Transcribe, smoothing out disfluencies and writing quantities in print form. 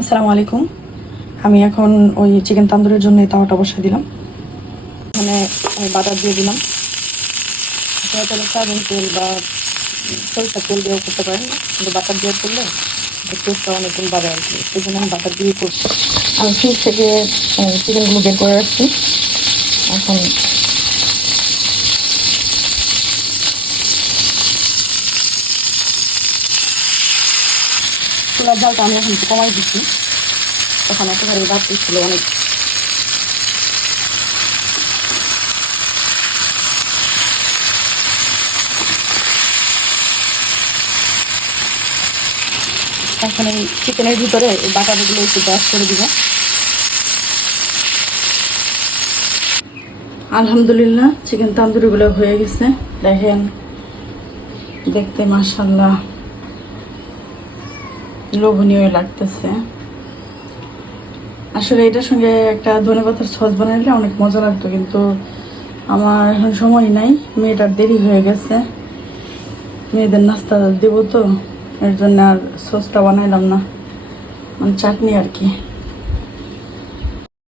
আসসালামু আলাইকুম। আমি এখন ওই চিকেন তান্দুরের জন্য তাওয়াটা বসাই দিলাম। এখানে আমি বাটার দিয়ে দিলাম। আপনারা তাহলে সয়াবিন তেল বা সরিষার তেল দিয়েও করতে পারেন, কিন্তু বাটার দিয়ে করলে টেস্টটা অনেক গুণ বাড়ে আর কি। সেই জন্য আমি বাটার দিয়ে করছি। আমি ফ্রিজ থেকে চিকেনগুলো বের করে রাখছি। এখন চুলার জালটা আমি এখন কমাই দিচ্ছি, তখন একেবারে রাত্রি ছিল অনেক। এখন এই চিকেনের ভিতরে এই বাটারগুলো একটু ব্যাশ করে দিব। আলহামদুলিল্লাহ চিকেন তান্দুরিগুলো হয়ে গেছে। দেখেন, দেখতে মাশাআল্লাহ লোভনীয় লাগতেছে। আসলে এটার সঙ্গে একটা ধনেপাতার সস বানাইলে অনেক মজা লাগতো, কিন্তু আমার এখন সময় নাই, মেয়েটার দেরি হয়ে গেছে, মেয়েদের নাস্তা দেবো তো, এর জন্য আর সসটা বানাইলাম না, মানে চাটনি আর কি।